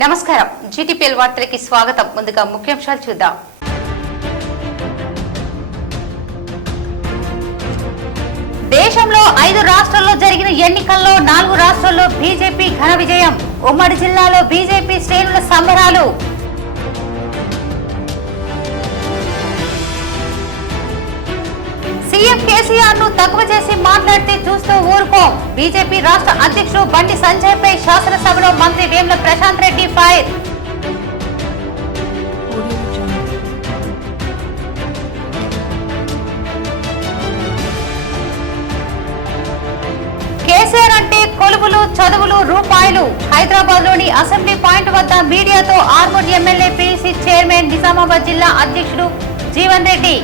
నమస్కారం జీటీపీఎల్ వార్తలకి స్వాగతం. ముందుగా ముఖ్యాంశాలు చూద్దాం. దేశంలో 5 రాష్ట్రాల్లో జరిగిన ఎన్నికల్లో 4 రాష్ట్రాల్లో బీజేపీ ఘన విజయం. ఉమ్మడి జిల్లాలో బీజేపీ శ్రేణుల సంబరాలు. సీఎం కేసీఆర్ ను తక్కువ చేసి మాట్లాడితే చూస్తూ ఊరుకోం. బీజేపీ రాష్ట్ర అధ్యక్షుడు బండి సంజయ్ పై శాసనసభలో మంత్రి వేముల ప్రశాంత్ రెడ్డి ఫైర్. కేసీఆర్ అంటే కొలువులు, చదువులు, రూపాయలు. హైదరాబాద్ లోని అసెంబ్లీ పాయింట్ వద్ద మీడియాతో Armoor MLA PC chairman Nizamabad జిల్లా అధ్యక్షుడు జీవన్ రెడ్డి.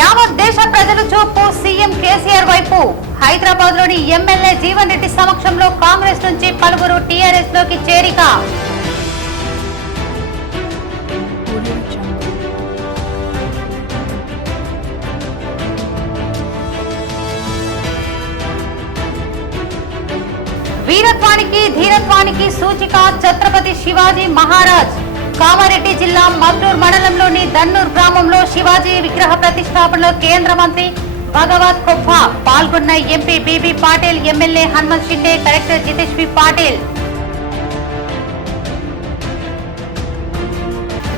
యావత్ దేశ ప్రజలు చూపు సీఎం కేసీఆర్ వైపు. హైదరాబాద్ లోని ఎమ్మెల్యే జీవన్ రెడ్డి సమక్షంలో కాంగ్రెస్ నుంచి పలువురు టీఆర్ఎస్ లోకి చేరిక. వీరత్వానికి ధీరత్వానికి సూచిక ఛత్రపతి శివాజీ మహారాజ్. కామారెడ్డి జిల్లా మద్దూర్ మండలంలోని దన్నూర్ గ్రామంలో శివాజీ విగ్రహ ప్రతిష్టాపనలో కేంద్ర మంత్రి భగవత్ ఖుబ్బా పాల్గొన్న MP BB Patil, MLA Hanumanth Shinde, collector Jitesh B Patil.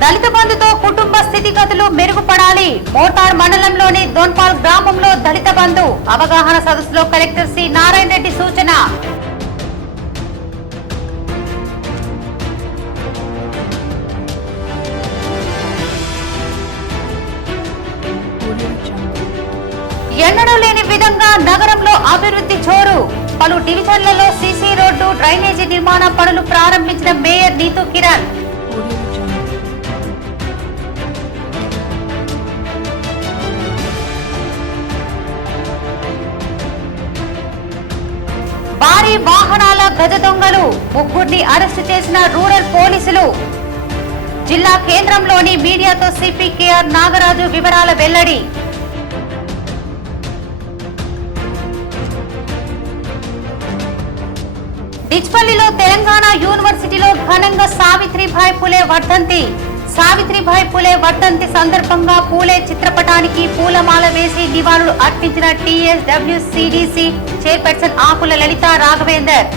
దళిత బంధుతో కుటుంబ స్థితిగతులు మెరుగుపడాలి. మోటార్ మండలంలోని దోన్పాల్ గ్రామంలో దళిత బంధు అవగాహన సదస్సులో కలెక్టర్ సి నారాయణ రెడ్డి సూచన. ఎన్నడూ లేని విధంగా నగరంలో అభివృద్ధి జోరు. పలు డివిజన్లలో సీసీ రోడ్డు, డ్రైనేజీ నిర్మాణ పనులు ప్రారంభించిన మేయర్ నీతూ కిరణ్. భారీ వాహనాల గజ దొంగలు, 3 అరెస్టు చేసిన రూరల్ పోలీసులు. జిల్లా కేంద్రంలోని మీడియాతో సిపి కేఆర్ నాగరాజు వివరాల వెల్లడి. డిచ్పల్లిలో తెలంగాణ యూనివర్సిటీలో ఘనంగా సావిత్రిబాయి పులే వర్ధంతి. సావిత్రిబాయి పులే వర్ధంతి సందర్భంగా పూలే చిత్రపటానికి పూలమాల వేసి నివాళులు అర్పించిన టీఎస్డబ్ల్యూసీడీసీ చైర్పర్సన్ ఆకుల లలిత రాఘవేందర్.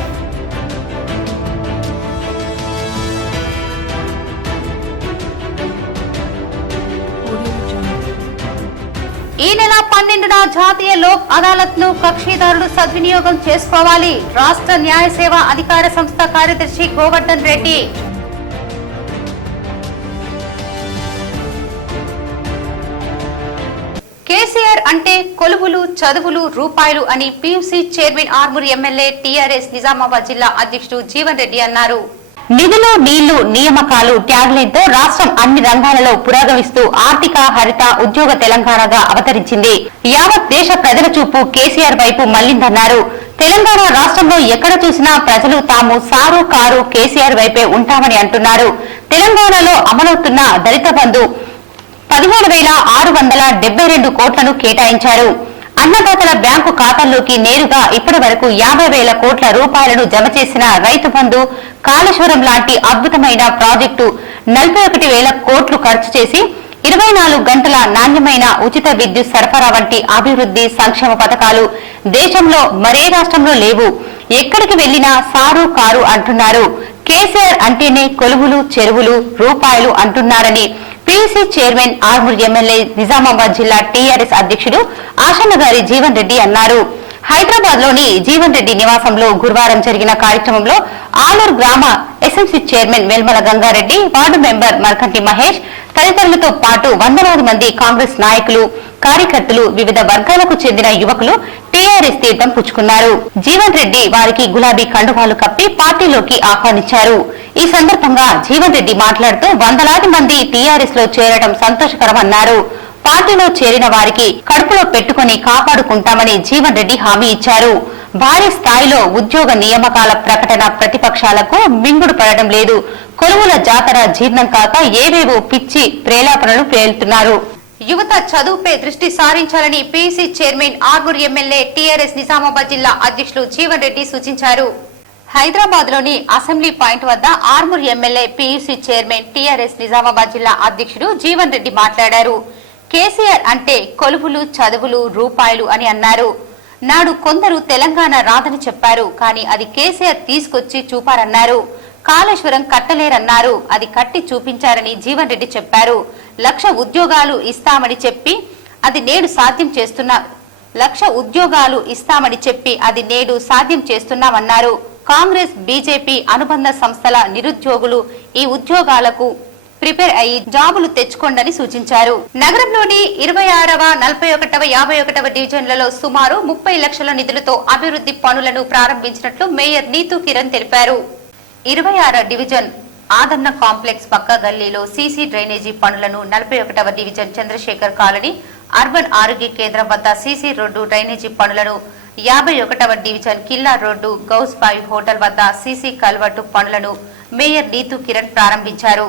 ఈ నెల 12న జాతీయ లోక్ అదాలత్ ను కక్షిదారులు సద్వినియోగం చేసుకోవాలి. రాష్ట్ర న్యాయ సేవా అధికార సంస్థ కార్యదర్శి గోవర్ధన్ రెడ్డి. కేసీఆర్ అంటే కొలువులు, చదువులు, రూపాయలు అని PUC chairman Armoor MLA TRS Nizamabad జిల్లా అధ్యక్షుడు జీవన్ రెడ్డి అన్నారు. నిధులు, నీళ్లు, నియామకాలు ట్యాగ్లైన్ తో రాష్ట్రం అన్ని రంగాలలో పురోగమిస్తూ ఆర్థిక, హరిత, ఉద్యోగ తెలంగాణగా అవతరించింది. యావత్ దేశ ప్రజల చూపు కేసీఆర్ వైపు మళ్లిందన్నారు. తెలంగాణ రాష్ట్రంలో ఎక్కడ చూసినా ప్రజలు తాము సారు కారు కేసీఆర్ వైపే ఉంటామని అంటున్నారు. తెలంగాణలో అమలవుతున్న దళిత బంధు 17,672 కోట్లను కేటాయించారు. అన్నదాతల బ్యాంకు ఖాతాల్లోకి నేరుగా ఇప్పటి వరకు 50,000 కోట్ల రూపాయలను జమ చేసిన రైతు బంధు, కాళేశ్వరం లాంటి అద్భుతమైన ప్రాజెక్టు 41,000 కోట్లు ఖర్చు చేసి 24 గంటల నాణ్యమైన ఉచిత విద్యుత్ సరఫరా వంటి అభివృద్ధి సంక్షేమ పథకాలు దేశంలో మరే రాష్ట్రంలో లేవు. ఎక్కడికి వెళ్లినా సారు కారు అంటున్నారు. కేసీఆర్ అంటేనే కొలువులు, చెరువులు, రూపాయలు అంటున్నారని PUC chairman Armoor MLA Nizamabad జిల్లా టీఆర్ఎస్ అధ్యక్షుడు ఆశన్నగారి జీవన్ రెడ్డి అన్నారు. హైదరాబాద్ లోని జీవన్ రెడ్డి నివాసంలో గురువారం జరిగిన కార్యక్రమంలో ఆలూరు గ్రామ SMC chairman Velmala Gangareddy, ward member Markanti Mahesh తదితరులతో పాటు వందలాది మంది కాంగ్రెస్ నాయకులు, కార్యకర్తలు, వివిధ వర్గాలకు చెందిన యువకులు టీఆర్ఎస్ తీర్థం పుచ్చుకున్నారు. జీవన్ రెడ్డి వారికి గులాబీ కండువాలు కప్పి పార్టీలోకి ఆహ్వానించారు. ఈ సందర్భంగా జీవన్ రెడ్డి మాట్లాడుతూ వందలాది మంది టీఆర్ఎస్ లో చేరడం సంతోషకరమన్నారు. పార్టీలో చేరిన వారికి కడుపులో పెట్టుకుని కాపాడుకుంటామని జీవన్ రెడ్డి హామీ ఇచ్చారు. భారీ స్థాయిలో ఉద్యోగ నియామకాల ప్రకటన ప్రతిపక్షాలకు మింగుడు పడడం లేదు. కొలువుల జాతర జీర్ణం కాక ఏవేవో పిచ్చి ప్రేలాపనలు పేలుతున్నారు. యువత చదువుపై దృష్టి సారించాలని PC chairman Armoor MLA TRS Nizamabad జిల్లా అధ్యక్షులు జీవన్ రెడ్డి సూచించారు. హైదరాబాద్ లోని అసెంబ్లీ పాయింట్ వద్ద Armoor MLA PUC chairman TRS Nizamabad జిల్లా అధ్యక్షుడు జీవన్ రెడ్డి మాట్లాడారు. కేసీఆర్ అంటే కొలువులు, చదువులు, రూపాయలు అని అన్నారు. నాడు కొందరు తెలంగాణ రాదని చెప్పారు, కానీ అది కేసీఆర్ తీసుకొచ్చి చూపారన్నారు. కాళేశ్వరం కట్టలేరన్నారు, అది కట్టి చూపించారని జీవన్ రెడ్డి చెప్పారు. 1,00,000 ఉద్యోగాలు ఇస్తామని చెప్పి అది నేడు సాధ్యం చేస్తున్నామన్నారు. కాంగ్రెస్, బీజేపీ అనుబంధ సంస్థల నిరుద్యోగులు ఈ ఉద్యోగాలకు ప్రిపేర్ అయ్యి జాబులు తెచ్చుకోండని సూచించారు. నగరంలోని 26వ, 41వ, 51వ డివిజన్లలో సుమారు 30 లక్షల నిధులతో అభివృద్ధి పనులను ప్రారంభించినట్లు మేయర్ నీతూ కిరణ్ తెలిపారు. 26వ డివిజన్ ఆదన్న కాంప్లెక్స్ పక్క గల్లీలో సీసీ డ్రైనేజీ పనులను, 41వ డివిజన్ చంద్రశేఖర్ కాలనీ అర్బన్ ఆరోగ్య కేంద్రం వద్ద సీసీ రోడ్డు డ్రైనేజీ పనులను, 51వ డివిజన్ కిల్లా రోడ్డు గౌస్ బాయ్ హోటల్ వద్ద సీసీ కల్వర్టు పనులను మేయర్ నీతూ కిరణ్ ప్రారంభించారు.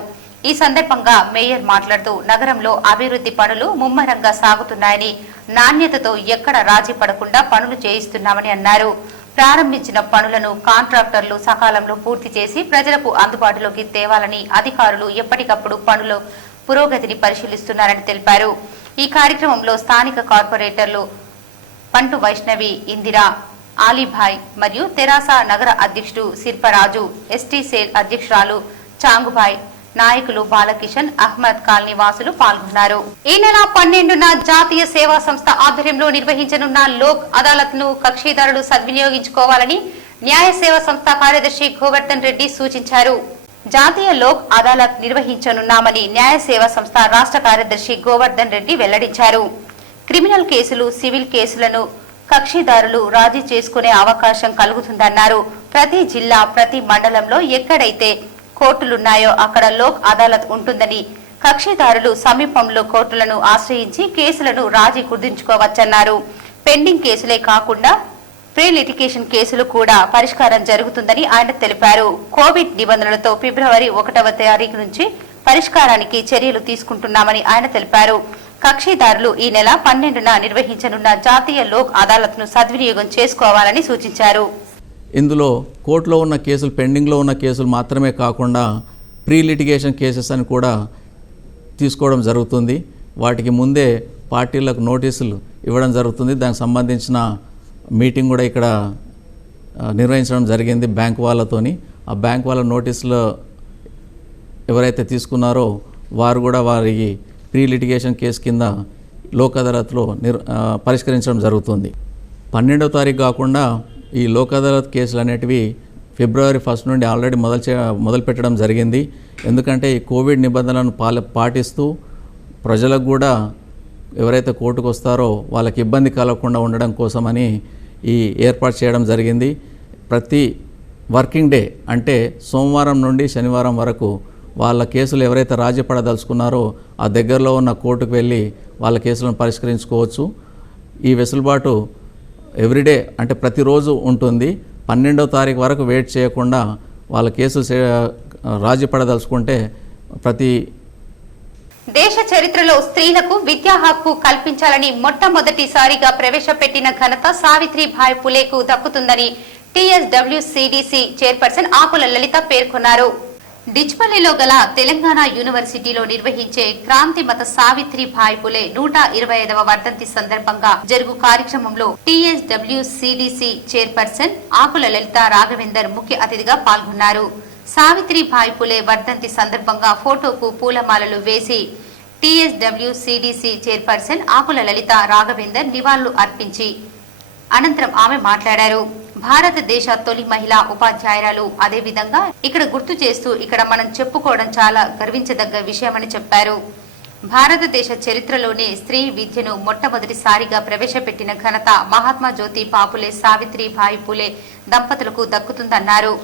ఈ సందర్భంగా మేయర్ మాట్లాడుతూ నగరంలో అభివృద్ధి పనులు ముమ్మరంగా సాగుతున్నాయని, నాణ్యతతో ఎక్కడ రాజీ పడకుండా పనులు చేయిస్తున్నామని అన్నారు. ప్రారంభించిన పనులను కాంట్రాక్టర్లు సకాలంలో పూర్తి చేసి ప్రజలకు అందుబాటులోకి తేవాలని అధికారులు ఎప్పటికప్పుడు పనుల పురోగతిని పరిశీలిస్తున్నారని తెలిపారు. ఈ కార్యక్రమంలో స్థానిక కార్పొరేటర్లు పంటు వైష్ణవి, ఇందిరా, ఆలీభాయ్ మరియు తెరాస నగర అధ్యక్షుడు శిల్పరాజు, ఎస్టీ సేల్ అధ్యక్షురాలు చాంగుభాయ్, నాయకులు బాలకిషన్, అహ్మద్ కాలనీ వాసులు పాల్గొన్నారు. ఈ నెల 12న జాతీయ సేవా సంస్థ ఆధ్వర్యంలో నిర్వహించనున్న లోక్ అదాలత్ ను కక్షిదారులు సద్వినియోగించుకోవాలని న్యాయ సేవా సంస్థ కార్యదర్శి గోవర్ధన్ రెడ్డి సూచించారు. జాతీయ లోక్ అదాలత్ నిర్వహించనున్నామని న్యాయ సేవా సంస్థ రాష్ట్ర కార్యదర్శి గోవర్ధన్ రెడ్డి వెల్లడించారు. క్రిమినల్ కేసులు, సివిల్ కేసులను కక్షిదారులు రాజీ చేసుకునే అవకాశం కలుగుతుందన్నారు. ప్రతి జిల్లా, ప్రతి మండలంలో ఎక్కడైతే కోర్టులున్నాయో అక్కడ లోక్ అదాలత్ ఉంటుందని, కక్షిదారులు సమీపంలో కోర్టులను ఆశ్రయించి కేసులను రాజీ కుదుర్చుకోవచ్చన్నారు. పెండింగ్ కేసులే కాకుండా ప్రీ లిటిగేషన్ కేసులు కూడా పరిష్కారం జరుగుతుందని ఆయన తెలిపారు. కోవిడ్ నిబంధనలతో ఫిబ్రవరి 1వ తారీఖు నుంచి పరిష్కారానికి చర్యలు తీసుకుంటున్నామని ఆయన తెలిపారు. కక్షిదారులు ఈ నెల 12న నిర్వహించనున్న జాతీయ లోక్ అదాలత్ ను సద్వినియోగం చేసుకోవాలని సూచించారు. ఇందులో కోర్టులో ఉన్న కేసులు, పెండింగ్లో ఉన్న కేసులు మాత్రమే కాకుండా ప్రీ లిటిగేషన్ కేసెస్ అని కూడా తీసుకోవడం జరుగుతుంది. వాటికి ముందే పార్టీలకు నోటీసులు ఇవ్వడం జరుగుతుంది. దానికి సంబంధించిన మీటింగ్ కూడా ఇక్కడ నిర్వహించడం జరిగింది బ్యాంక్ వాళ్ళతోని. ఆ బ్యాంక్ వాళ్ళ నోటీసులు ఎవరైతే తీసుకున్నారో వారు కూడా వారికి ప్రీ లిటిగేషన్ కేసు కింద లోక్ అదాలత్లో పరిష్కరించడం జరుగుతుంది. 12వ తారీఖు కాకుండా ఈ లోక్ అదాలత్ కేసులు అనేటివి ఫిబ్రవరి 1 నుండి ఆల్రెడీ మొదలు పెట్టడం జరిగింది. ఎందుకంటే ఈ కోవిడ్ నిబంధనలను పాటిస్తూ ప్రజలకు కూడా ఎవరైతే కోర్టుకు వస్తారో వాళ్ళకి ఇబ్బంది కలగకుండా ఉండడం కోసమని ఈ ఏర్పాటు చేయడం జరిగింది. ప్రతి వర్కింగ్ డే అంటే సోమవారం నుండి శనివారం వరకు వాళ్ళ కేసులు ఎవరైతే రాజీ పడదలుచుకున్నారో ఆ దగ్గరలో ఉన్న కోర్టుకు వెళ్ళి వాళ్ళ కేసులను పరిష్కరించుకోవచ్చు. ఈ వెసులుబాటు ఎవ్రీడే అంటే ప్రతిరోజు ఉంటుంది. 12వ తారీఖు వరకు వెయిట్ చేయకుండా వాళ్ళ కేసులు రాజీ పడదలుచుకుంటే దేశ చరిత్రలో స్త్రీలకు విద్యా హక్కు కల్పించాలని మొట్టమొదటిసారిగా ప్రవేశపెట్టిన ఘనత సావిత్రిబాయి పులేకు దక్కుతుందని టీఎస్డబ్ల్యూసీడీసీ చైర్పర్సన్ ఆకుల లలిత పేర్కొన్నారు. డిచ్పల్లిలో గల తెలంగాణ యూనివర్సిటీలో నిర్వహించే క్రాంతి మత సావిత్రిబాయి పులే 125వ వర్ధంతి సందర్భంగా జరుగు కార్యక్రమంలో టీఎస్డబ్ల్యూసీడీసీ చైర్పర్సన్ ఆకుల లలిత రాఘవేందర్ ముఖ్య అతిథిగా పాల్గొన్నారు. సావిత్రిబాయి పులే వర్ధంతి సందర్భంగా ఫోటోకు పూలమాలలు వేసి టీఎస్డబ్ల్యూసీడీసీ చైర్పర్సన్ ఆకుల లలిత రాఘవేందర్ నివాళులు అర్పించి అనంతరం ఆమె మాట్లాడారు. భారతదేశ తొలి మహిళా ఉపాధ్యాయురాలు. అదేవిధంగా ఇక్కడ గుర్తు చేస్తూ ఇక్కడ మనం చెప్పుకోవడం చాలా గర్వించదగ్గ విషయమని చెప్పారు. భారతదేశ చరిత్రలోనే స్త్రీ విద్యను మొట్టమొదటిసారిగా ప్రవేశపెట్టిన ఘనత మహాత్మా జ్యోతి పాపులే సావిత్రిబాయి పులే దంపతులకు దక్కుతుందన్నారు.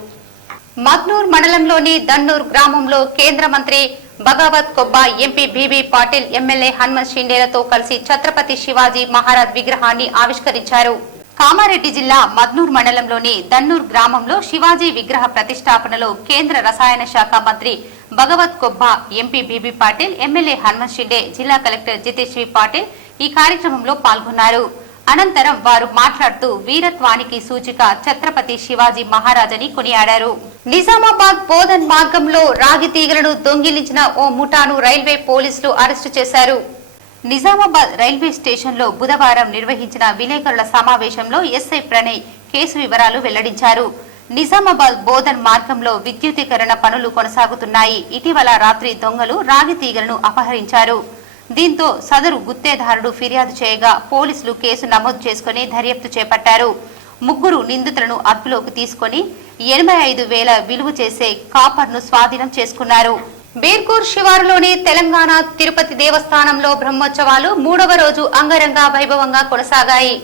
మద్నూర్ మండలంలోని దన్నూర్ గ్రామంలో కేంద్ర మంత్రి Bhagwanth Khuba, MP BB Patil, MLA Hanumanth షిండేలతో కలిసి ఛత్రపతి శివాజీ మహారాజ్ విగ్రహాన్ని ఆవిష్కరించారు. కామారెడ్డి జిల్లా మద్నూర్ మండలంలోని దన్నూర్ గ్రామంలో శివాజీ విగ్రహ ప్రతిష్టాపనలో కేంద్ర రసాయన శాఖ మంత్రి Bhagwanth Khuba, MP BB Patil, MLA Hanumanth Shinde, జిల్లా కలెక్టర్ జితేష్ వి పాటిల్ ఈ కార్యక్రమంలో పాల్గొన్నారు. అనంతరం వారు మాట్లాడుతూ వీరత్వానికి సూచిక ఛత్రపతి శివాజీ మహారాజని కొనియాడారు. నిజామాబాద్ బోధన్ మార్గంలో రాగి తీగలను దొంగిలించిన ఓ ముఠాను రైల్వే పోలీసులు అరెస్టు చేశారు. నిజామాబాద్ రైల్వే స్టేషన్ లో బుధవారం నిర్వహించిన విలేకరుల సమావేశంలో ఎస్ఐ ప్రణయ్ కేసు వివరాలు వెల్లడించారు. నిజామాబాద్ బోధన్ మార్గంలో విద్యుతీకరణ పనులు కొనసాగుతున్నాయి. ఇటీవల రాత్రి దొంగలు రాగి తీగలను అపహరించారు. దీంతో సదరు గుత్తేదారుడు ఫిర్యాదు చేయగా పోలీసులు కేసు నమోదు చేసుకుని దర్యాప్తు చేపట్టారు. ముగ్గురు నిందితులను అదుపులోకి తీసుకుని 85,000 విలువ చేసే కాపర్ను స్వాధీనం చేసుకున్నారు. బీర్కూర్ శివారులోని తెలంగాణ తిరుపతి దేవస్థానంలో బ్రహ్మోత్సవాలు 3వ రోజు అంగరంగ వైభవంగా కొనసాగాయి.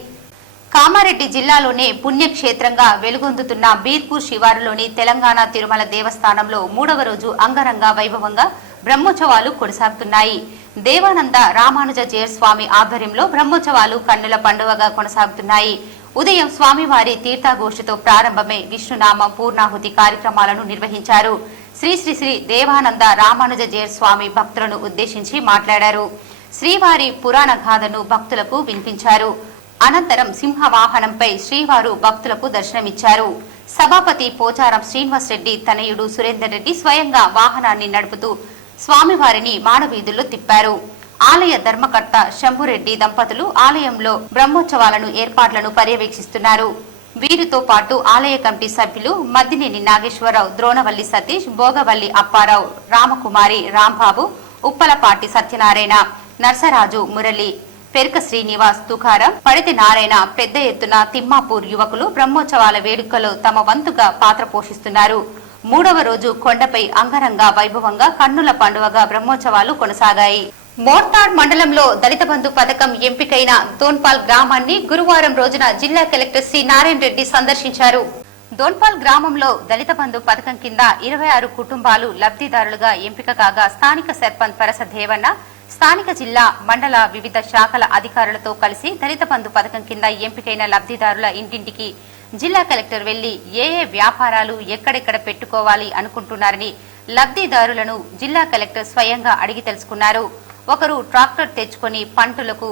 కామారెడ్డి జిల్లాలోనే పుణ్యక్షేత్రంగా వెలుగొందుతున్న బీర్కూర్ శివారులోని తెలంగాణ తిరుమల దేవస్థానంలో 3వ రోజు అంగరంగ వైభవంగా బ్రహ్మోత్సవాలు కొనసాగుతున్నాయి. దేవానంద రామానుజ జేర్ స్వామి ఆధ్వర్యంలో బ్రహ్మోత్సవాలు కన్నుల పండుగగా కొనసాగుతున్నాయి. ఉదయం స్వామివారి తీర్థగోష్ఠితో ప్రారంభమై విష్ణునామ పూర్ణాహుతి కార్యక్రమాలను నిర్వహించారు. శ్రీ శ్రీ శ్రీ దేవానంద రామానుజ జేర్ స్వామి భక్తులను ఉద్దేశించి మాట్లాడారు. శ్రీవారి పురాణ గాథను భక్తులకు వినిపించారు. అనంతరం సింహవాహనంపై శ్రీవారు భక్తులకు దర్శనమిచ్చారు. సభాపతి పోచారం శ్రీనివాస్ రెడ్డి తనయుడు సురేందర్ రెడ్డి స్వయంగా వాహనాన్ని నడుపుతూ స్వామివారిని మానవీధుల్లో తిప్పారు. ఆలయ ధర్మకర్త శంభురెడ్డి దంపతులు ఆలయంలో బ్రహ్మోత్సవాలను ఏర్పాట్లను పర్యవేక్షిస్తున్నారు. వీరితో పాటు ఆలయ కమిటీ సభ్యులు మద్దినేని నాగేశ్వరరావు, ద్రోణవల్లి సతీష్, భోగవల్లి అప్పారావు, రామకుమారి, రాంబాబు, ఉప్పలపాటి సత్యనారాయణ, నర్సరాజు, మురళి, పెరక శ్రీనివాస్, తుకారం, పడితి నారాయణ పెద్ద ఎత్తున తిమ్మాపూర్ యువకులు బ్రహ్మోత్సవాల వేడుకలో తమ వంతుగా పాత్ర పోషిస్తున్నారు. 3వ రోజు కొండపై అంగరంగ వైభవంగా కన్నుల పండుగగా బ్రహ్మోత్సవాలు కొనసాగాయి. మోర్తాడ్ మండలంలో దళిత బంధు పథకం ఎంపికైన దోన్పాల్ గ్రామాన్ని గురువారం రోజున జిల్లా కలెక్టర్ సి నారాయణ రెడ్డి సందర్శించారు. దోన్పాల్ గ్రామంలో దళిత బంధు పథకం కింద 26 కుటుంబాలు లబ్ధిదారులుగా ఎంపిక కాగా స్థానిక సర్పంచ్ పరస దేవన్న, స్థానిక జిల్లా మండల వివిధ శాఖల అధికారులతో కలిసి దళిత బంధు పథకం కింద ఎంపికైన లబ్ధిదారుల ఇంటింటికి జిల్లా కలెక్టర్ వెళ్లి ఏ వ్యాపారాలు ఎక్కడెక్కడ పెట్టుకోవాలి అనుకుంటున్నారని లబ్ధిదారులను జిల్లా కలెక్టర్ స్వయంగా అడిగి తెలుసుకున్నారు. ఒకరు ట్రాక్టర్ తెచ్చుకొని పంటలకు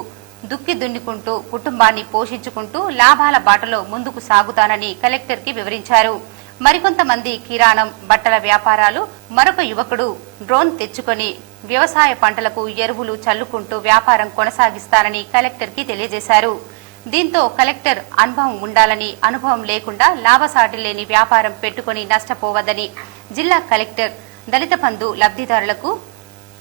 దుక్కి దున్నుకుంటూ కుటుంబాన్ని పోషించుకుంటూ లాభాల బాటలో ముందుకు సాగుతానని కలెక్టర్ కి వివరించారు. మరికొంతమంది కిరాణం, బట్టల వ్యాపారాలు, మరొక యువకుడు డ్రోన్ తెచ్చుకొని వ్యవసాయ పంటలకు ఎరువులు చల్లుకుంటూ వ్యాపారం కొనసాగిస్తారని కలెక్టర్ కి తెలియజేశారు. దీంతో కలెక్టర్ అనుభవం ఉండాలని, అనుభవం లేకుండా లాభసాటి లేని వ్యాపారం పెట్టుకుని నష్టపోవద్దని జిల్లా కలెక్టర్ దళిత బంధు లబ్ధిదారులకు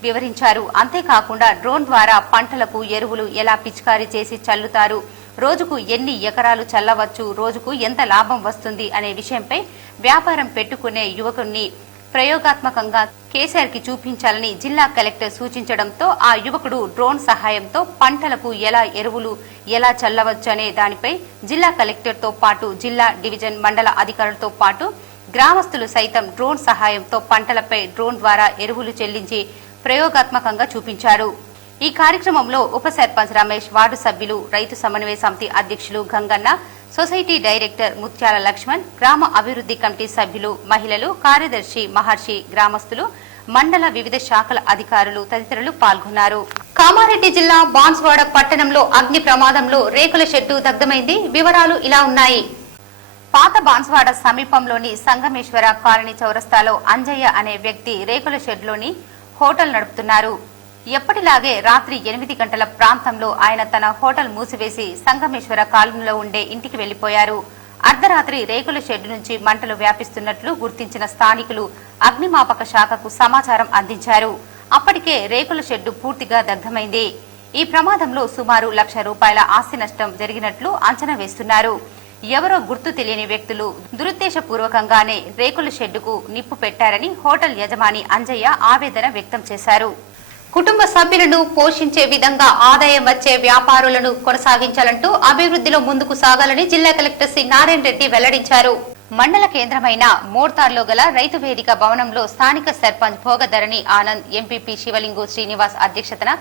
వివరించారు. అంతేకాకుండా డ్రోన్ ద్వారా పంటలకు ఎరువులు ఎలా పిచికారీ చేసి చల్లుతారు, రోజుకు ఎన్ని ఎకరాలు చల్లవచ్చు, రోజుకు ఎంత లాభం వస్తుంది అనే విషయంపై వ్యాపారం పెట్టుకునే యువకుణ్ణి ప్రయోగాత్మకంగా కేసీఆర్ కి చూపించాలని జిల్లా కలెక్టర్ సూచించడంతో ఆ యువకుడు డ్రోన్ సహాయంతో పంటలకు ఎలా ఎరువులు ఎలా చల్లవచ్చు అనే దానిపై జిల్లా కలెక్టర్ తో పాటు జిల్లా, డివిజన్, మండల అధికారులతో పాటు గ్రామస్తులు సైతం డ్రోన్ సహాయంతో పంటలపై డ్రోన్ ద్వారా ఎరువులు చెల్లించి ప్రయోగాత్మకంగా చూపించారు. ఈ కార్యక్రమంలో ఉప సర్పంచ్ రమేష్, వార్డు సభ్యులు, రైతు సమన్వయ సమితి అధ్యక్షులు గంగన్న, సొసైటీ డైరెక్టర్ ముత్యాల లక్ష్మణ్, గ్రామ అభివృద్ధి కమిటీ సభ్యులు, మహిళలు, కార్యదర్శి మహర్షి, గ్రామస్తులు, మండల వివిధ శాఖల అధికారులు తదితరులు పాల్గొన్నారు. కామారెడ్డి జిల్లా బాన్స్వాడ పట్టణంలో అగ్ని ప్రమాదంలో రేకుల షెడ్డు దగ్ధమైంది. వివరాలు ఇలా ఉన్నాయి. పాత బాన్స్వాడ సమీపంలోని సంగమేశ్వర కాలనీ చౌరస్తాలో అంజయ్య అనే వ్యక్తి రేకుల షెడ్లోని హోటల్ నడుపుతున్నారు. ఎప్పటిలాగే రాత్రి 8 గంటల ప్రాంతంలో ఆయన తన హోటల్ మూసివేసి సంగమేశ్వర కాలనీలో ఉండే ఇంటికి వెళ్లిపోయారు. అర్ధరాత్రి రేకుల షెడ్ నుంచి మంటలు వ్యాపిస్తున్నట్లు గుర్తించిన స్థానికులు అగ్నిమాపక శాఖకు సమాచారం అందించారు. అప్పటికే రేకుల షెడ్డు పూర్తిగా దగ్ధమైంది. ఈ ప్రమాదంలో సుమారు ₹1,00,000 ఆస్తి నష్టం జరిగినట్లు అంచనా వేస్తున్నారు. ఎవరో గుర్తు తెలియని వ్యక్తులు దురుద్దేశపూర్వకంగానే రేకుల షెడ్డుకు నిప్పు పెట్టారని హోటల్ యజమాని అంజయ్య ఆవేదన వ్యక్తం చేశారు. కుటుంబ సభ్యులను పోషించే విధంగా ఆదాయం వచ్చే వ్యాపారులను కొనసాగించాలంటూ అభివృద్ధిలో ముందుకు సాగాలని జిల్లా కలెక్టర్ సి నారాయణ రెడ్డి వెల్లడించారు. మండల కేంద్రమైన మోర్తార్లో గల రైతు వేదిక భవనంలో స్థానిక సర్పంచ్ భోగధరణి ఆనంద్, ఎంపీపీ శివలింగు శ్రీనివాస్ అధ్యక్షతన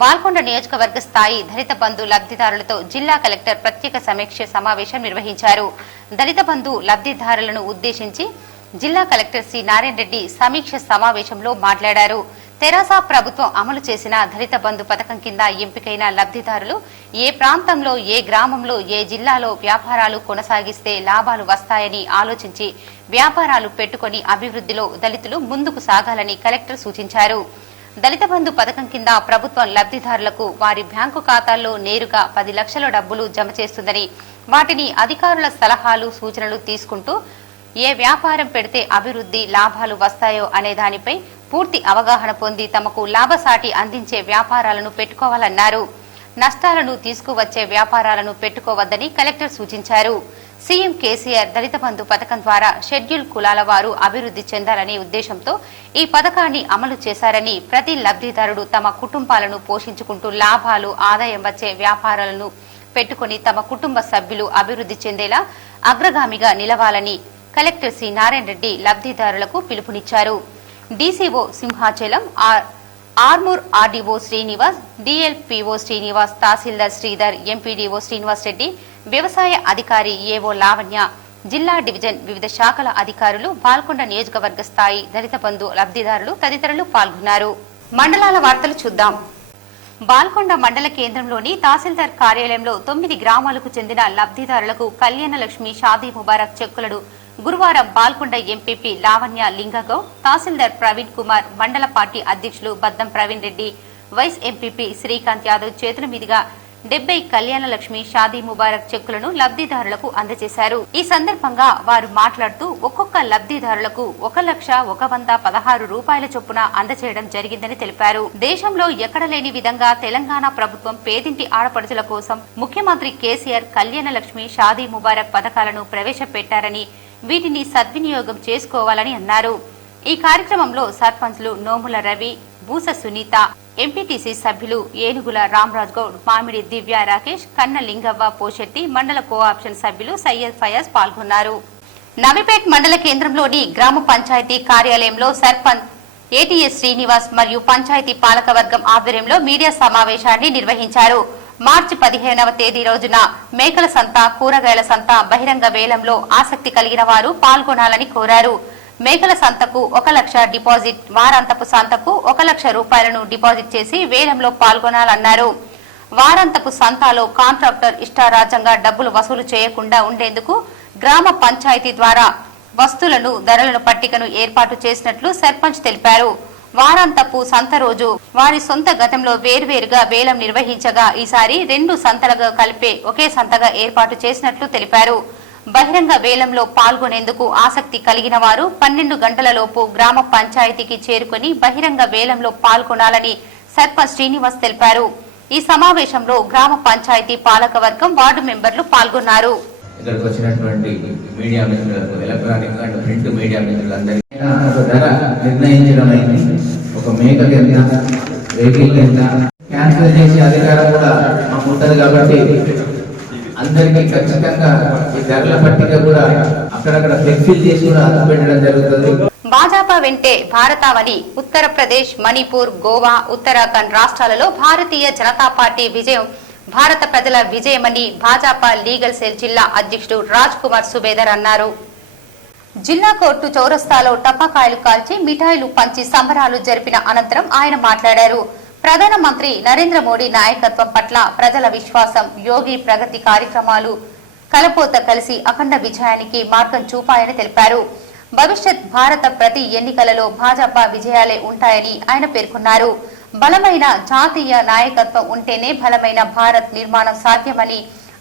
బాల్కొండ నియోజకవర్గ స్థాయి దళిత బంధు లబ్ధిదారులతో జిల్లా కలెక్టర్ ప్రత్యేక సమీక్ష సమావేశం నిర్వహించారు. దళిత బంధు లబ్ధిదారులను ఉద్దేశించి జిల్లా కలెక్టర్ సి నారాయణ రెడ్డి సమీక్ష సమావేశంలో మాట్లాడారు. తెరాస ప్రభుత్వం అమలు చేసిన దళిత బంధు పథకం కింద ఎంపికైన లబ్ధిదారులు ఏ ప్రాంతంలో, ఏ గ్రామంలో, ఏ జిల్లాలో వ్యాపారాలు కొనసాగిస్తే లాభాలు వస్తాయని ఆలోచించి వ్యాపారాలు పెట్టుకుని అభివృద్ధిలో దళితులు ముందుకు సాగాలని కలెక్టర్ సూచించారు. దళిత బంధు పథకం కింద ప్రభుత్వం లబ్ధిదారులకు వారి బ్యాంకు ఖాతాల్లో నేరుగా 10 లక్షల డబ్బులు జమ చేస్తుందని, వాటిని అధికారుల సలహాలు, సూచనలు తీసుకుంటూ ఏ వ్యాపారం పెడితే అభివృద్ధి, లాభాలు వస్తాయో అనే దానిపై పూర్తి అవగాహన పొంది తమకు లాభసాటి అందించే వ్యాపారాలను పెట్టుకోవాలన్నారు. నష్టాలను తీసుకువచ్చే వ్యాపారాలను పెట్టుకోవద్దని కలెక్టర్ సూచించారు. సీఎం కేసీఆర్ దళిత బంధు పథకం ద్వారా షెడ్యూల్ కులాల వారు అభివృద్ధి చెందాలనే ఉద్దేశంతో ఈ పథకాన్ని అమలు చేశారని, ప్రతి లబ్ధిదారుడు తమ కుటుంబాలను పోషించుకుంటూ లాభాలు, ఆదాయం వచ్చే వ్యాపారాలను పెట్టుకుని తమ కుటుంబ సభ్యులు అభివృద్ధి చెందేలా అగ్రగామిగా నిలవాలని కలెక్టర్ సి నారాయణ రెడ్డి లబ్ధిదారులకు పిలుపునిచ్చారు. DCO Simhachalam, Armoor RDO Srinivas, DLPO Srinivas, తహసీల్దార్ శ్రీధర్, ఎంపీడీఓ శ్రీనివాస్ రెడ్డి, వ్యవసాయ అధికారి ఏవో లావణ్య, జిల్లా డివిజన్ వివిధ శాఖల అధికారులు, బాల్కొండ నియోజకవర్గ స్థాయి దళిత బంధు లబ్ధిదారులు తదితరులు పాల్గొన్నారు. మండలాల వార్తలు చూద్దాం. బాల్కొండ మండల కేంద్రంలోని తహసీల్దార్ కార్యాలయంలో 9 గ్రామాలకు చెందిన లబ్ధిదారులకు కళ్యాణ లక్ష్మి షాదీ ముబారక్ చెక్కులను గురువారం బాల్కొండ ఎంపీపీ లావణ్య లింగగౌడ్, తహసీల్దార్ ప్రవీణ్ కుమార్, మండల పార్టీ అధ్యక్షులు బద్దం ప్రవీణ్ రెడ్డి, వైస్ ఎంపీపీ శ్రీకాంత్ యాదవ్ చేతుల మీదుగా 70 కళ్యాణ లక్ష్మి షాదీ ముబారక్ చెక్కులను లబ్ధిదారులకు అందజేశారు. ఈ సందర్భంగా వారు మాట్లాడుతూ ఒక్కొక్క లబ్ధిదారులకు 1,116 రూపాయల చొప్పున అందజేయడం జరిగిందని తెలిపారు. దేశంలో ఎక్కడ లేని విధంగా తెలంగాణ ప్రభుత్వం పేదింటి ఆడపడుచుల కోసం ముఖ్యమంత్రి కేసీఆర్ కళ్యాణ లక్ష్మి షాదీ ముబారక్ పథకాలను ప్రవేశపెట్టారని, వీటిని సద్వినియోగం చేసుకోవాలని అన్నారు. ఈ కార్యక్రమంలో సర్పంచ్లు నోముల రవి, బూస సునీత, ఎంపీటీసీ సభ్యులు ఏనుగుల రామరాజ్ గౌడ్, మామిడి దివ్య రాకేష్, కన్న లింగవ్వ పోషెట్టి, మండల కోఆప్షన్ సభ్యులు సయ్యద్ ఫయాజ్ పాల్గొన్నారు. నవిపేట్ మండల కేంద్రంలోని గ్రామ పంచాయతీ కార్యాలయంలో సర్పంచ్ ఏటీఎస్ శ్రీనివాస్ మరియు పంచాయతీ పాలకవర్గం ఆధ్వర్యంలో మీడియా సమావేశాన్ని నిర్వహించారు. మార్చి 15వ తేదీ రోజున మేకల సంత, కూరగాయల సంత బహిరంగ వేలంలో ఆసక్తి కలిగిన వారు పాల్గొనాలని కోరారు. మేకల సంతకు 1 లక్ష డిపాజిట్, వారాంతపు సంతకు 1 లక్ష రూపాయలను డిపాజిట్ చేసి వేలంలో పాల్గొనాలన్నారు. వారాంతపు సంతాలో కాంట్రాక్టర్ ఇష్టారాజ్యంగా డబ్బులు వసూలు చేయకుండా ఉండేందుకు గ్రామ పంచాయతీ ద్వారా వస్తువులను, ధరలను పట్టికను ఏర్పాటు చేసినట్లు సర్పంచ్ తెలిపారు. వారాంతపు సంత రోజు వారి సొంత గతంలో వేర్వేరుగా వేలం నిర్వహించగా ఈసారి 2 సంతలుగా కలిపే ఒకే సంతగా ఏర్పాటు చేసినట్లు తెలిపారు. బహిరంగ వేలంలో పాల్గొనేందుకు ఆసక్తి కలిగిన వారు 12 గంటలలోపు గ్రామ పంచాయతీకి చేరుకుని బహిరంగ వేలంలో పాల్గొనాలని సర్పంచ్ శ్రీనివాస్ తెలిపారు. ఈ సమావేశంలో గ్రామ పంచాయతీ పాలకవర్గం, వార్డు మెంబర్లు పాల్గొన్నారు. ఇక్కడికి వచ్చినటువంటి మీడియా మిత్రులకు, ఎలక్ట్రానిక్ అండ్ ప్రింట్ మీడియా మిత్రులందరికీ ఒక ధర నిర్ణయించడం అయింది. ఒక మేకకి ఎంత, వెహికల్కి ఎంత, క్యాన్సిల్ చేసే అధికారం కూడా మాకు ఉంటుంది. కాబట్టి అందరికీ ఖచ్చితంగా ఈ ధరల పట్టిక కూడా అక్కడక్కడ ఫ్లెక్సీలు చేసి కూడా పెట్టడం జరుగుతుంది. భాజపా వెంటే భారతావని ఉత్తరప్రదేశ్, మణిపూర్, గోవా, ఉత్తరాఖండ్ రాష్ట్రాలలో భారతీయ జనతా పార్టీ విజయం భారత ప్రజల విజయమని భాజపా లీగల్ సెల్ జిల్లా అధ్యక్షుడు రాజ్ కుమార్ సుబేదర్ అన్నారు. జిల్లా కోర్టు చౌరస్తాలో టపాకాయలు కాల్చి మిఠాయిలు పంచి సంబరాలు జరిపిన అనంతరం ఆయన మాట్లాడారు. ప్రధానమంత్రి నరేంద్ర మోడీ నాయకత్వం పట్ల ప్రజల విశ్వాసం, యోగి ప్రగతి కార్యక్రమాలు కలపోత కలిసి అఖండ విజయానికి మార్గం చూపాయని తెలిపారు. భవిష్యత్ భారత ప్రతి ఎన్నికలలో భాజపా విజయాలే ఉంటాయని ఆయన పేర్కొన్నారు. బలమైన జాతీయ నాయకత్వం ఉంటేనే బలమైన భారత్ నిర్మాణం సాధ్యమని,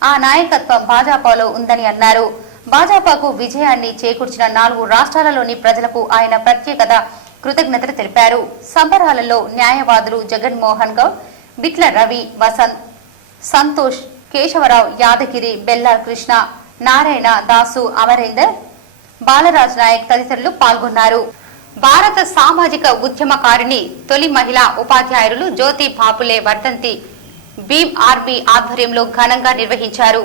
ఆ నాయకత్వం భాజపాలో ఉందని అన్నారు. భాజపాకు విజయాన్ని చేకూర్చిన 4 రాష్ట్రాలలోని ప్రజలకు ఆయన ప్రత్యేకత కృతజ్ఞతలు తెలిపారు. సంబరాలలో న్యాయవాదులు జగన్మోహన్ గౌడ్, బిట్ల రవి, వసంత్, సంతోష్, కేశవరావు, యాదగిరి, బెల్లార్ కృష్ణ, నారాయణ, దాసు, అమరేందర్, బాలరాజ్ నాయక్ తదితరులు పాల్గొన్నారు. భారత సామాజిక ఉద్యమకారిణి, తొలి మహిళా ఉపాధ్యాయులు జ్యోతి బాపులే వర్ధంతి భీమ్ ఆర్మీ ఆధ్వర్యంలో ఘనంగా నిర్వహించారు.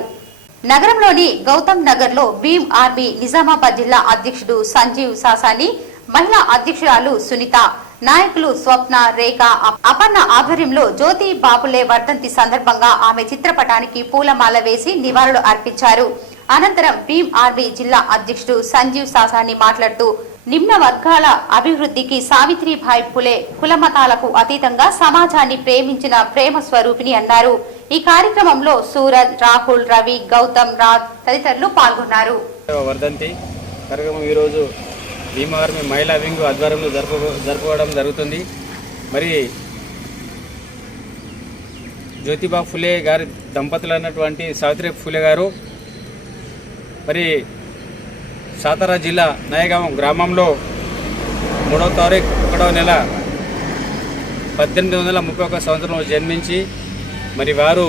నగరంలోని గౌతమ్ నగర్ లో భీమ్ ఆర్మీ నిజామాబాద్ జిల్లా అధ్యక్షుడు సంజీవ్ సాసాని, మహిళా అధ్యక్షురాలు సునీత, నాయకులు స్వప్న, రేఖ, అపర్ణ ఆధ్వర్యంలో జ్యోతి బాపులే వర్ధంతి సందర్భంగా ఆమె చిత్రపటానికి పూలమాల వేసి నివాళులు అర్పించారు. అనంతరం భీమ్ ఆర్మీ జిల్లా అధ్యక్షుడు సంజీవ్ సాసాని మాట్లాడుతూ నిమ్న వర్గాల అభివృద్ధికి సావిత్రిబాయి పులే కులమతాలకు అతీతంగా సమాజాన్ని ప్రేమించిన ప్రేమ స్వరూపిణి అన్నారు. ఈ కార్యక్రమంలో సూరజ్, రాహుల్, రవి, గౌతమ్, రాజ్ తదితరులు పాల్గొన్నారు. వర్ధంతి కార్యక్రమం ఈరోజు భీమ్ ఆర్మీ మహిళా వింగ్ ఆధ్వర్యంలో జరుపుకోవడం జరుగుతుంది. మరి జ్యోతిబా ఫులే గారి దంపతులు అన్నటువంటి సావిత్రిబాయి ఫులే గారు మరి సాతారా జిల్లా నాయగాం గ్రామంలో 3వ తారీఖు 1వ నెల 1831 సంవత్సరంలో జన్మించి మరి వారు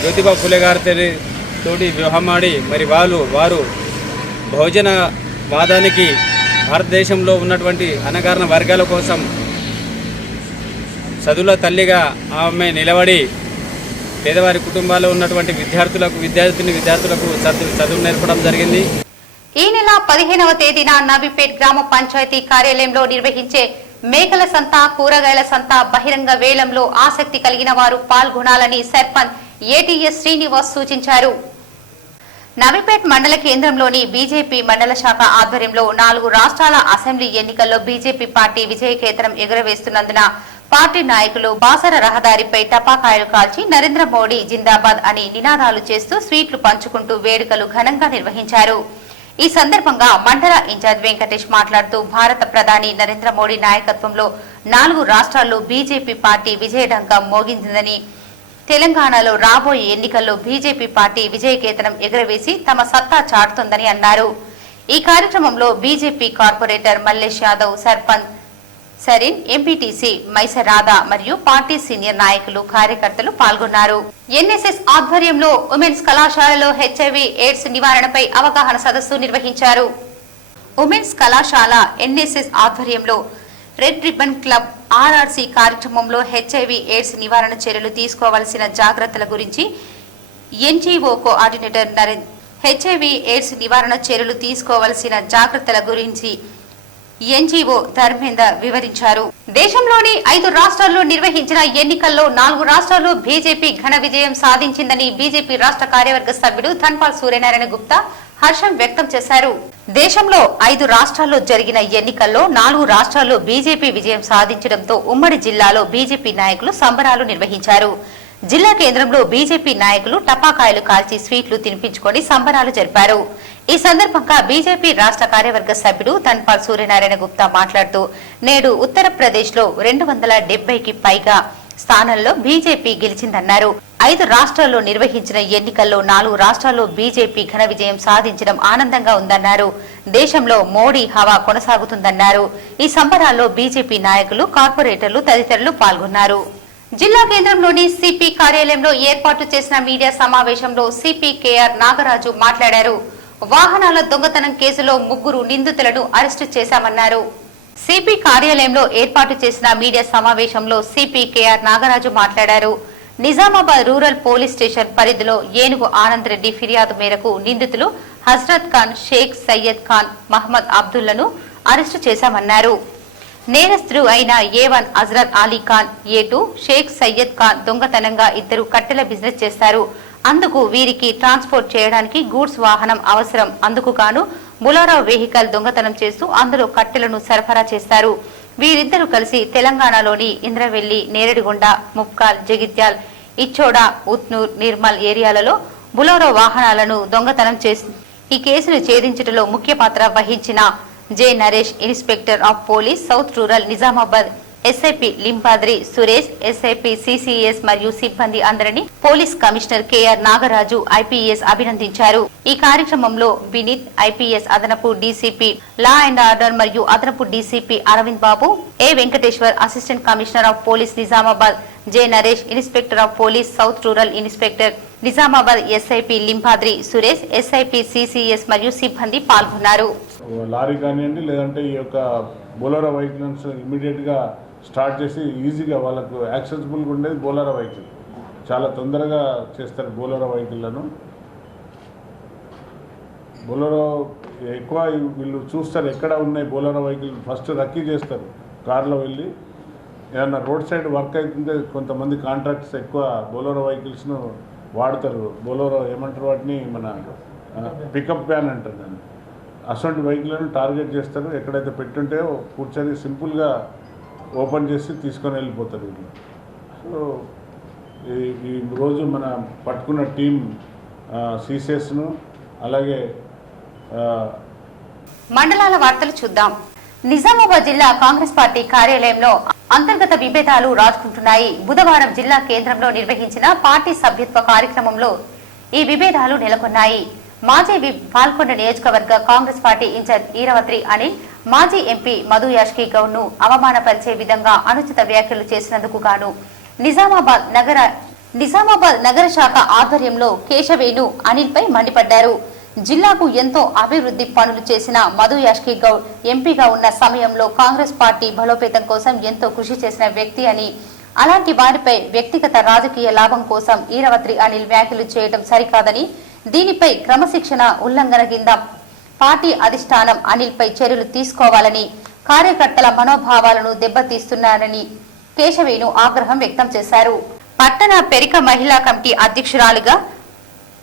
జ్యోతిబా ఫులే గారి తోటి వివాహమాడి మరి వారు బహుజన వాదానికి భారతదేశంలో ఉన్నటువంటి అణగారిన వర్గాల కోసం చదువుల తల్లిగా ఆమె నిలబడి పేదవారి కుటుంబాల్లో ఉన్నటువంటి విద్యార్థులకు చదువు నేర్పడం జరిగింది. ఈ నెల 15వ తేదీన నబీపేట్ గ్రామ పంచాయతీ కార్యాలయంలో నిర్వహించే మేకల సంత, కూరగాయల సంత బహిరంగ వేలంలో ఆసక్తి కలిగిన వారు పాల్గొనాలని సర్పంచ్ ఏటీఎస్ శ్రీనివాస్ సూచించారు. నబీపేట్ మండల కేంద్రంలోని బీజేపీ మండల శాఖ ఆధ్వర్యంలో 4 రాష్ట్రాల అసెంబ్లీ ఎన్నికల్లో బీజేపీ పార్టీ విజయకేతనం ఎగురవేస్తున్నందున పార్టీ నాయకులు బాసర రహదారిపై టపాకాయలు కాల్చి నరేంద్ర మోడీ జిందాబాద్ అని నినాదాలు చేస్తూ స్వీట్లు పంచుకుంటూ వేడుకలు ఘనంగా నిర్వహించారు. ఈ సందర్భంగా మండల ఇన్ఛార్జ్ వెంకటేష్ మాట్లాడుతూ భారత ప్రధాని నరేంద్ర మోడీ నాయకత్వంలో 4 రాష్ట్రాల్లో బీజేపీ పార్టీ విజయఢంకం మోగించిందని, తెలంగాణలో రాబోయే ఎన్నికల్లో బీజేపీ పార్టీ విజయకేతనం ఎగురవేసి తమ సత్తా చాటుతుందని అన్నారు. ఈ కార్యక్రమంలో BJP corporator Mallesh Yadav, sarpanch Sareen, MPTC Maisaradha మరియు పార్టీ సీనియర్ నాయకులు, కార్యకర్తలు పాల్గొన్నారు. ఎన్ఎస్ఎస్ ఆధ్వర్యంలో ఉమెన్స్ కళాశాలలో హెచ్ఐవి ఎయిడ్స్ నివారణపై అవగాహన సదస్సు నిర్వహించారు. ఉమెన్స్ కళాశాల ఎన్ఎస్ఎస్ ఆధ్వర్యంలో రెడ్ రిబ్బన్ క్లబ్ ఆర్ఆర్సీ కార్యక్రమంలో హెచ్ఐవి ఎయిడ్స్ నివారణ చర్యలు తీసుకోవాల్సిన జాగ్రత్తల గురించి NGO coordinator Narendra HIV AIDS నివారణ చర్యలు తీసుకోవాల్సిన జాగ్రత్తల గురించి ఎన్జీఓ ధర్మేందర్ వివరించారు. దేశంలోని 5 రాష్ట్రాల్లో నిర్వహించిన ఎన్నికల్లో 4 రాష్ట్రాల్లో బీజేపీ ఘన విజయం సాధించిందని బీజేపీ రాష్ట్ర కార్యవర్గ సభ్యుడు ధన్పాల్ సూర్యనారాయణ గుప్తా హర్షం వ్యక్తం చేశారు. దేశంలో 5 రాష్ట్రాల్లో జరిగిన ఎన్నికల్లో 4 రాష్ట్రాల్లో బీజేపీ విజయం సాధించడంతో ఉమ్మడి జిల్లాలో బీజేపీ నాయకులు సంబరాలు నిర్వహించారు. జిల్లా కేంద్రంలో బీజేపీ నాయకులు టపాకాయలు కాల్చి స్వీట్లు తినిపించుకొని సంబరాలు జరిపారు. ఈ సందర్భంగా బీజేపీ రాష్ట్ర కార్యవర్గ సభ్యుడు ధన్పాల్ సూర్యనారాయణ గుప్తా మాట్లాడుతూ నేడు ఉత్తరప్రదేశ్ లో 270కి పైగా స్థానాల్లో బీజేపీ గెలిచిందన్నారు. 5 రాష్ట్రాల్లో నిర్వహించిన ఎన్నికల్లో 4 రాష్ట్రాల్లో బీజేపీ ఘన విజయం సాధించడం ఆనందంగా ఉందన్నారు. దేశంలో మోడీ హవా కొనసాగుతుందన్నారు. ఈ సంబరాల్లో బీజేపీ నాయకులు, కార్పొరేటర్లు తదితరులు పాల్గొన్నారు. జిల్లా కేంద్రంలోని సిపి కార్యాలయంలో ఏర్పాటు చేసిన మీడియా సమావేశంలో సిపి కేఆర్ నాగరాజు మాట్లాడారు. వాహనాల దొంగతనం కేసులో 3 నిందితులను అరెస్టు చేశామన్నారు. సిపి కార్యాలయంలో ఏర్పాటు చేసిన మీడియా సమావేశంలో సిపి కేఆర్ నాగరాజు మాట్లాడారు. నిజామాబాద్ రూరల్ పోలీస్ స్టేషన్ పరిధిలో ఏనుగు ఆనంద్ రెడ్డి ఫిర్యాదు మేరకు నిందితులు హజరత్ ఖాన్, షేక్ సయ్యద్ ఖాన్, మహమ్మద్ అబ్దుల్లను అరెస్టు చేశామన్నారు. నేరస్తుడు అయిన A1 హజరత్ అలీ ఖాన్, A2 షేక్ సయ్యద్ ఖాన్ దొంగతనంగా 2 కట్టెల బిజినెస్ చేస్తారు. అందుకు వీరికి ట్రాన్స్పోర్ట్ చేయడానికి గూడ్స్ వాహనం అవసరం. అందుకు గాను బులారో వెహికల్ దొంగతనం చేస్తూ అందులో కట్టెలను సరఫరా చేస్తారు. వీరిద్దరూ కలిసి తెలంగాణలోని ఇంద్రవెల్లి, నేరేడిగొండ, ముప్కాల్, జగిత్యాల్, ఇచ్చోడ, ఉత్నూర్, నిర్మల్ ఏరియాలలో బులారో వాహనాలను దొంగతనం చేసి ఈ కేసును ఛేదించడంలో ముఖ్య పాత్ర వహించిన J Naresh, inspector of police south rural Nizamabad, SIP Limpadri Suresh, SIP CCS మరియు సిబ్బంది అందరినీ police commissioner KR Nagaraju IPS అభినందించారు. ఈ కార్యక్రమంలో వినీత్, ఐపీఎస్ అదనపు డీసీపీ లా అండ్ ఆర్డర్ మరియు అదనపు DCP Aravind Babu, A Venkateshwar, assistant commissioner of police Nizamabad, J Naresh, inspector of police south rural inspector Nizamabad, SIP Limpadri Suresh, SIP CCS మరియు సిబ్బంది పాల్గొన్నారు. లారీ కానివ్వండి, లేదంటే ఈ యొక్క బోలరో వెహికల్స్ ఇమీడియట్గా స్టార్ట్ చేసి ఈజీగా వాళ్ళకు యాక్సెసిబుల్గా ఉండేది బోలరో వెహికల్. చాలా తొందరగా చేస్తారు బోలరో వెహికల్లను. బోలరో ఎక్కువ వీళ్ళు చూస్తారు ఎక్కడ ఉన్నాయి బోలరో వెహికల్, ఫస్ట్ రక్కీ చేస్తారు కార్లో వెళ్ళి. ఏదన్నా రోడ్ సైడ్ వర్క్ అవుతుంటే కొంతమంది కాంట్రాక్ట్స్ ఎక్కువ బోలరో వెహికల్స్ను వాడతారు. బొలోరో ఏమంటారు వాటిని, మన పికప్ వ్యాన్ అంటారు దాన్ని. అసలు వెహికల్ని టార్గెట్ చేస్తారు. ఎక్కడైతే పెట్టుంటే కూర్చొని సింపుల్గా ఓపెన్ చేసి తీసుకొని వెళ్ళిపోతారు వీళ్ళు. సో ఈ రోజు మన పట్టుకున్న టీం సీసెస్ను అలాగే మండలాల వార్తలు చూద్దాం. నిజామాబాద్ జిల్లా కాంగ్రెస్ పార్టీ కార్యాలయంలో అంతర్గత విభేదాలు రాజుకుంటున్నాయి. బుధవారం జిల్లా కేంద్రంలో నిర్వహించిన పార్టీ సభ్యత్వ కార్యక్రమంలో ఈ విభేదాలు నెలకొన్నాయి. మాజీ పాల్కొండ నియోజకవర్గ కాంగ్రెస్ పార్టీ ఇన్ఛార్జ్ ఈరవత్రి అనిల్ మాజీ ఎంపీ మధు యాష్కి గౌడ్ ను అవమానపరిచే విధంగా అనుచిత వ్యాఖ్యలు చేసినందుకు గాను నిజామాబాద్ నగర శాఖ ఆధ్వర్యంలో కేశవేణు అనిల్ పై మండిపడ్డారు. జిల్లాకు ఎంతో అభివృద్ధి పనులు చేసిన మధు యాష్కి గౌడ్ ఎంపీగా ఉన్న సమయంలో కాంగ్రెస్ పార్టీ బలోపేతం కోసం ఎంతో కృషి చేసిన వ్యక్తి అని, అలాంటి వారిపై వ్యక్తిగత రాజకీయ లాభం కోసం ఈరవత్రి అనిల్ వ్యాఖ్యలు చేయడం సరికాదని, దీనిపై క్రమశిక్షణ ఉల్లంఘన కింద పార్టీ అధిష్టానం అనిల్ పై చర్యలు తీసుకోవాలని, కార్యకర్తల మనోభావాలను దెబ్బతీస్తున్నారని కేశవేణు ఆగ్రహం వ్యక్తం చేశారు. పట్టణ పెరిక మహిళా కమిటీ అధ్యక్షురాలుగా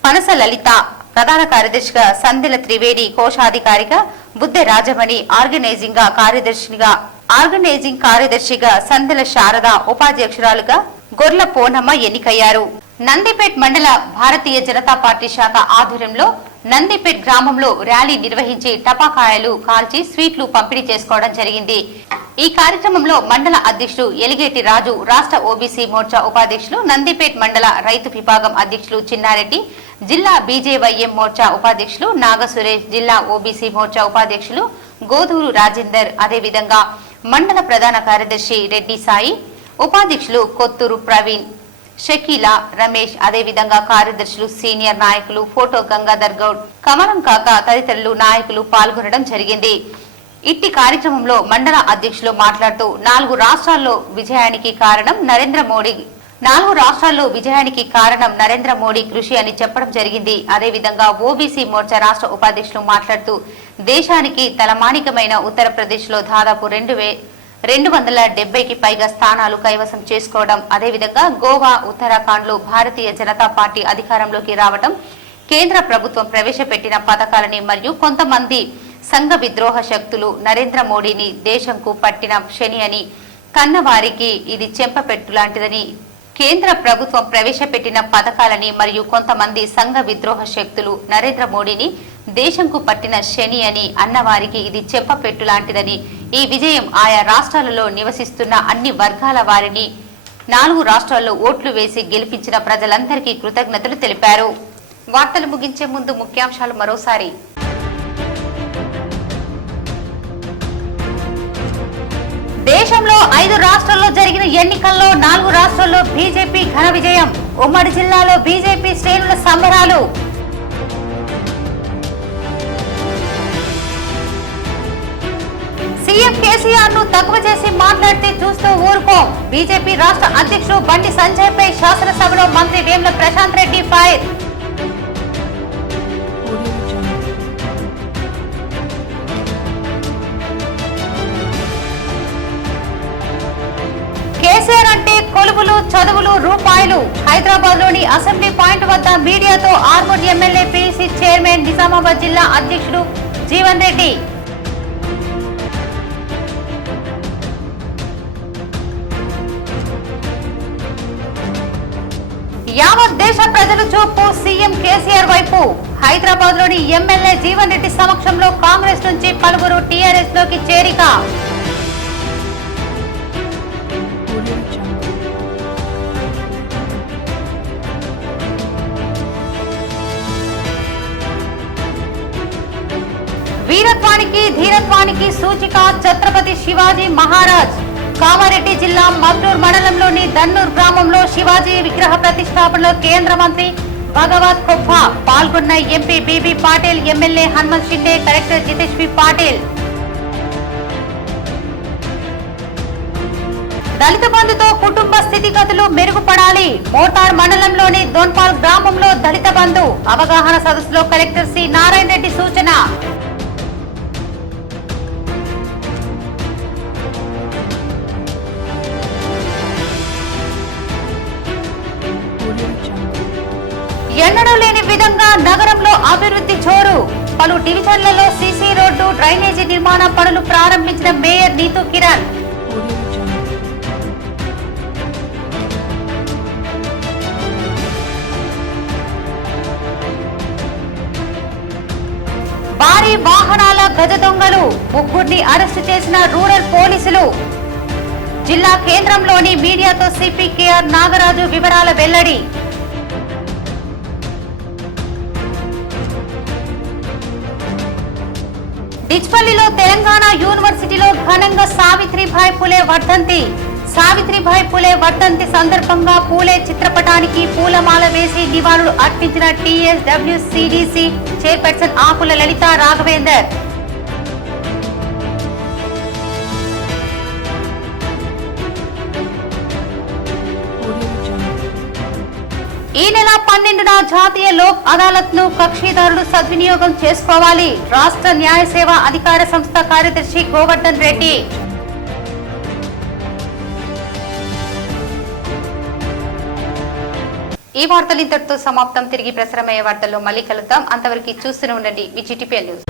పనస లలిత, ప్రధాన కార్యదర్శిగా సందెల త్రివేణి, కోశాధికారిగా బుద్దె రాజమణి, ఆర్గనైజింగ్ కార్యదర్శిగా సందెల శారద, ఉపాధ్యక్షురాలుగా గొర్ల పోనమ్మ ఎన్నికయ్యారు. నందిపేట్ మండల భారతీయ జనతా పార్టీ శాఖ ఆధ్వర్యంలో నందిపేట్ గ్రామంలో ర్యాలీ నిర్వహించి టపాకాయలు కాల్చి స్వీట్లు పంపిణీ చేసుకోవడం జరిగింది. ఈ కార్యక్రమంలో మండల అధ్యక్షుడు ఎలిగేటి రాజు, రాష్ట్ర ఓబీసీ మోర్చా ఉపాధ్యక్షులు, నందిపేట్ మండల రైతు విభాగం అధ్యక్షులు చిన్నారెడ్డి, జిల్లా బీజేవైఎం మోర్చా ఉపాధ్యక్షులు నాగ సురేష్, జిల్లా ఓబీసీ మోర్చా ఉపాధ్యక్షులు గోదూరు రాజేందర్, అదేవిధంగా మండల ప్రధాన కార్యదర్శి రెడ్డి సాయి, ఉపాధ్యక్షులు కొత్తూరు ప్రవీణ్, షకీలా, రమేష్, అదేవిధంగా కార్యదర్శులు, సీనియర్ నాయకులు ఫోటో గంగాధర్ గౌడ్, కమలం కాక తదితరులు నాయకులు పాల్గొనడం జరిగింది. ఇట్టి కార్యక్రమంలో మండల అధ్యక్షులు మాట్లాడుతూ 4 రాష్ట్రాల్లో విజయానికి కారణం నరేంద్ర మోడీ కృషి అని చెప్పడం జరిగింది. అదేవిధంగా ఓబీసీ మోర్చా రాష్ట్ర ఉపాధ్యక్షులు మాట్లాడుతూ దేశానికి తలమానికమైన ఉత్తరప్రదేశ్ లో దాదాపు 270కి పైగా స్థానాలు కైవసం చేసుకోవడం, అదేవిధంగా గోవా, ఉత్తరాఖండ్ లో భారతీయ జనతా పార్టీ అధికారంలోకి రావడం, కేంద్ర ప్రభుత్వం ప్రవేశపెట్టిన పథకాలని మరియు కొంతమంది సంఘ విద్రోహ శక్తులు నరేంద్ర మోడీని దేశంకు పట్టిన శని అని, కన్నవారికి ఇది చెంపపెట్టు లాంటిదని, కేంద్ర ప్రభుత్వం ప్రవేశపెట్టిన పథకాలని మరియు కొంతమంది సంఘ విద్రోహ శక్తులు నరేంద్ర మోడీని దేశంకు పట్టిన శని అని అన్నవారికి ఇది చెంపపెట్టు లాంటిదని, ఈ విజయం ఆయా రాష్ట్రాలలో నివసిస్తున్న అన్ని వర్గాల వారిని 4 రాష్ట్రాల్లో ఓట్లు వేసి గెలిపించిన ప్రజలందరికీ కృతజ్ఞతలు తెలిపారు. వార్తలు ముగించే ముందు ముఖ్యాంశాలు మరోసారి. దేశంలో 5 రాష్ట్రాల్లో జరిగిన ఎన్నికల్లో 4 రాష్ట్రాల్లో బీజేపీ ఘన విజయం. ఉమ్మడి జిల్లాలో బీజేపీ శ్రేణుల సంబరాలు. సీఎం కేసీఆర్ ను తక్కువ చేసి మాట్లాడితే చూస్తూ ఊరుకోం. బీజేపీ రాష్ట్ర అధ్యక్షుడు బండి సంజయ్ పై శాసనసభలో మంత్రి వేముల ప్రశాంత్ రెడ్డి ఫైర్. కేసీఆర్ అంటే కొలువులు, చదువులు, రూపాయలు. హైదరాబాద్ లోని అసెంబ్లీ పాయింట్ వద్ద మీడియాతో Armoor MLA PC chairman, Nizamabad జిల్లా అధ్యక్షుడు జీవన్ రెడ్డి. యావత్ దేశ ప్రజలు చూపు సీఎం కేసీఆర్ వైపు. హైదరాబాద్ లోని ఎమ్మెల్యే జీవన్ రెడ్డి సమక్షంలో కాంగ్రెస్ నుంచి పలువురు టీఆర్ఎస్ లోకి చేరిక. వీరత్వానికి, ధీరత్వానికి సూచిక ఛత్రపతి శివాజీ మహారాజ్. కామారెడ్డి జిల్లా మద్దూర్ మండలంలోని దన్నూర్ గ్రామంలో శివాజీ విగ్రహ ప్రతిష్టాపనలో కేంద్ర మంత్రి భగవత్ కొప్ప పాల్గొన్న MP BB Patil, MLA Hanumanth Shinde, collector Jitesh Patil. దళిత బంధుతో కుటుంబ స్థితిగతులు మెరుగుపడాలి. మోటార్ మండలంలోని దోన్పాల్ గ్రామంలో దళిత బంధు అవగాహన సదస్సులో కలెక్టర్ సి నారాయణ రెడ్డి సూచన. ఎన్నడూ లేని విధంగా నగరంలో అభివృద్ధి జోరు. పలు డివిజన్లలో సీసీ రోడ్డు, డ్రైనేజీ నిర్మాణ పనులు ప్రారంభించిన మేయర్ నీతూ కిరణ్. భారీ వాహనాల గజ దొంగలు, ముగ్గురిని అరెస్టు చేసిన రూరల్ పోలీసులు. జిల్లా కేంద్రంలోని మీడియాతో సిపి కేఆర్ నాగరాజు వివరాల వెల్లడి. డిచ్పల్లిలో తెలంగాణ యూనివర్సిటీలో ఘనంగా సావిత్రిబాయి పులే వర్ధంతి. సావిత్రిబాయి పులే వర్ధంతి సందర్భంగా పూలే చిత్రపటానికి పూలమాల వేసి నివాళులు అర్పించిన టీఎస్డబ్ల్యూసీడీసీ చైర్పర్సన్ ఆకుల లలిత రాఘవేందర్. ఈ నెల 12న జాతీయ లోక్ అదాలత్ ను కక్షిదారులు సద్వినియోగం చేసుకోవాలి. రాష్ట్ర న్యాయ సేవా అధికార సంస్థ కార్యదర్శి గోవర్ధన్ రెడ్డి. ఈ వార్తలు ఇంతటితో సమాప్తం. తిరిగి ప్రసారమయ్యే వార్తల్లో మళ్ళీ కలుద్దాం. అంతవరకు చూస్తూనే ఉండండి విజిటిపిఎల్ న్యూస్.